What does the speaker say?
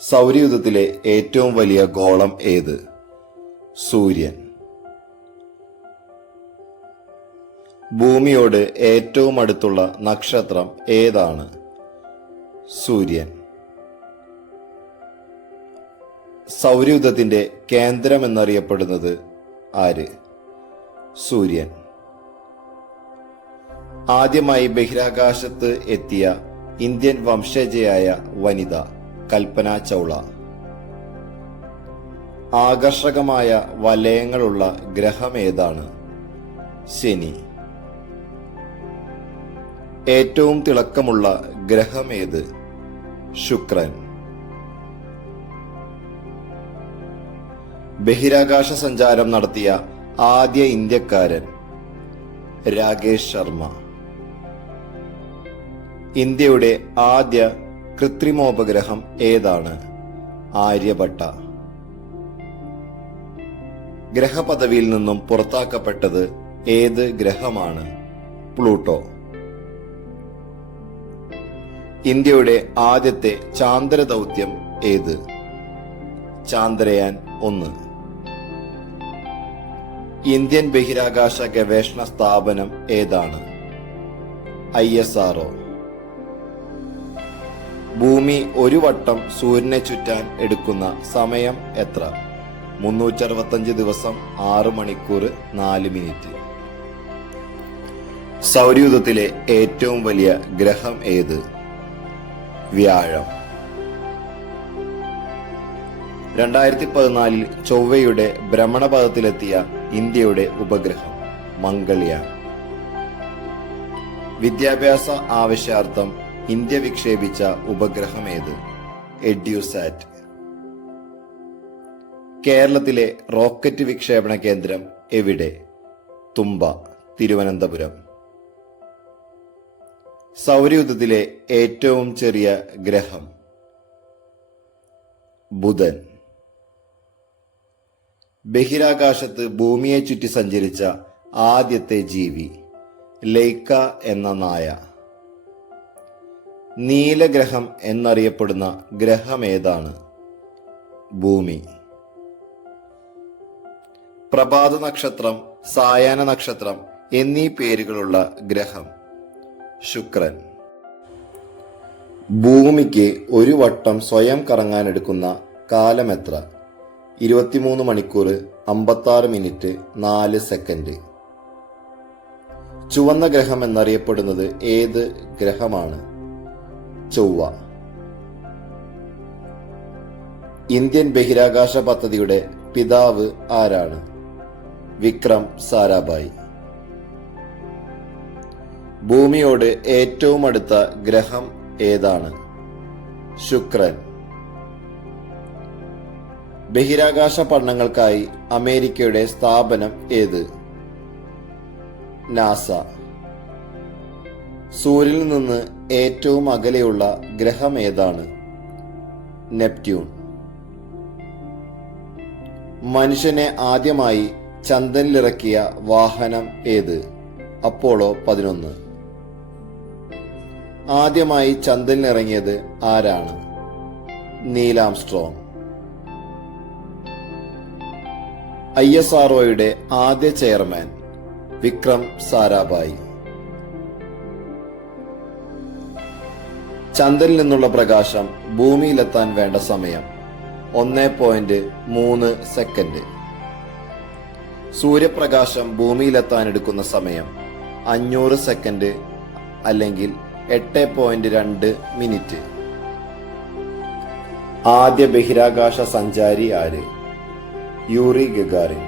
സൗരയൂഥത്തിലെ ഏറ്റവും വലിയ ഗോളം ഏത്? സൂര്യൻ. ഭൂമിയോട് ഏറ്റവും അടുത്തുള്ള നക്ഷത്രം ഏതാണ്? സൂര്യൻ. സൗരയൂഥത്തിന്റെ കേന്ദ്രം എന്നറിയപ്പെടുന്നത് ആര്? സൂര്യൻ. ആദ്യമായി ബഹിരാകാശത്ത് എത്തിയ ഇന്ത്യൻ വംശജയായ വനിത കൽപ്പന ചൗള. ആകർഷകമായ വലയങ്ങളുള്ള ഗ്രഹം ഏതാണ്? ശനി. ഏറ്റവും തിളക്കമുള്ള ഗ്രഹം ഏത്? ശുക്രൻ. ബഹിരാകാശ സഞ്ചാരം നടത്തിയ ആദ്യ ഇന്ത്യക്കാരൻ രാകേഷ് ശർമ്മ. ഇന്ത്യയുടെ ആദ്യ കൃത്രിമോപഗ്രഹം ഏതാണ്? ആര്യഭട്ട. ഗ്രഹപദവിയിൽ നിന്നും പുറത്താക്കപ്പെട്ടത് ഏത് ഗ്രഹമാണ്? പ്ലൂട്ടോ. ഇന്ത്യയുടെ ആദ്യത്തെ ചാന്ദ്ര ദൗത്യം ഏത്? ചാന്ദ്രയാൻ 1. ഇന്ത്യൻ ബഹിരാകാശ ഗവേഷണ സ്ഥാപനം ഏതാണ്? ISRO. ഭൂമി ഒരു വട്ടം സൂര്യനെ ചുറ്റാൻ എടുക്കുന്ന സമയം എത്ര? 365 ദിവസം 6 മണിക്കൂർ 4 മിനിറ്റ്. സൗരയൂഥത്തിലെ ഏറ്റവും വലിയ ഗ്രഹം ഏത്? വ്യാഴം. 2014 ചൊവ്വയുടെ ഭ്രമണപഥത്തിലെത്തിയ ഇന്ത്യയുടെ ഉപഗ്രഹം മംഗൾയാൻ. വിദ്യാഭ്യാസ ആവശ്യാർത്ഥം ഇന്ത്യ വിക്ഷേപിച്ച ഉപഗ്രഹം ഏത്? എഡ്യൂസാറ്റ്. കേരളത്തിലെ റോക്കറ്റ് വിക്ഷേപണ കേന്ദ്രം എവിടെ? തുമ്പ, തിരുവനന്തപുരം. സൗരയൂഥത്തിലെ ഏറ്റവും ചെറിയ ഗ്രഹം ബുധൻ. ബഹിരാകാശത്ത് ഭൂമിയെ ചുറ്റി സഞ്ചരിച്ച ആദ്യത്തെ ജീവി ലൈക്ക എന്ന നായ. നീലഗ്രഹം എന്നറിയപ്പെടുന്ന ഗ്രഹം ഏതാണ്? ഭൂമി. പ്രഭാത നക്ഷത്രം, സായാഹ്ന നക്ഷത്രം എന്നീ പേരുകളുള്ള ഗ്രഹം ശുക്രൻ. ഭൂമിക്ക് ഒരു വട്ടം സ്വയം കറങ്ങാനെടുക്കുന്ന കാലം എത്ര? 23 മണിക്കൂർ 56 മിനിറ്റ് 4 സെക്കൻഡ്. ചുവന്ന ഗ്രഹം എന്നറിയപ്പെടുന്നത് ഏത് ഗ്രഹമാണ്? ചൊവ്വ. ഇന്ത്യൻ ബഹിരാകാശ പദ്ധതിയുടെ പിതാവ് ആരാണ്? വിക്രം സാരാഭായ്. ഭൂമിയോട് ഏറ്റവും അടുത്ത ഗ്രഹം ഏതാണ്? ശുക്രൻ. ബഹിരാകാശ പഠനങ്ങൾക്കായി അമേരിക്കയുടെ സ്ഥാപനം ഏത്? നാസ. സൂര്യനിൽ നിന്ന് ഏറ്റവും അകലെയുള്ള ഗ്രഹം ഏതാണ്? നെപ്റ്റ്യൂൺ. മനുഷ്യനെ ആദ്യമായി ചന്ദ്രനിലിറക്കിയ വാഹനം ഏത്? അപ്പോളോ 11. ആദ്യമായി ചന്ദ്രനിലിറങ്ങിയത് ആരാണ്? Neil Armstrong. ISROയുടെ ആദ്യ ചെയർമാൻ വിക്രം സാരാഭായ്. ചന്ദ്രനിൽ നിന്നുള്ള പ്രകാശം ഭൂമിയിലെത്താൻ വേണ്ട സമയം 1.3 സെക്കൻഡ്. സൂര്യപ്രകാശം ഭൂമിയിലെത്താൻ എടുക്കുന്ന സമയം 500 സെക്കൻഡ് അല്ലെങ്കിൽ 8.2 മിനിറ്റ്. ആദ്യ ബഹിരാകാശ സഞ്ചാരി ആര്? Yuri Gagarin.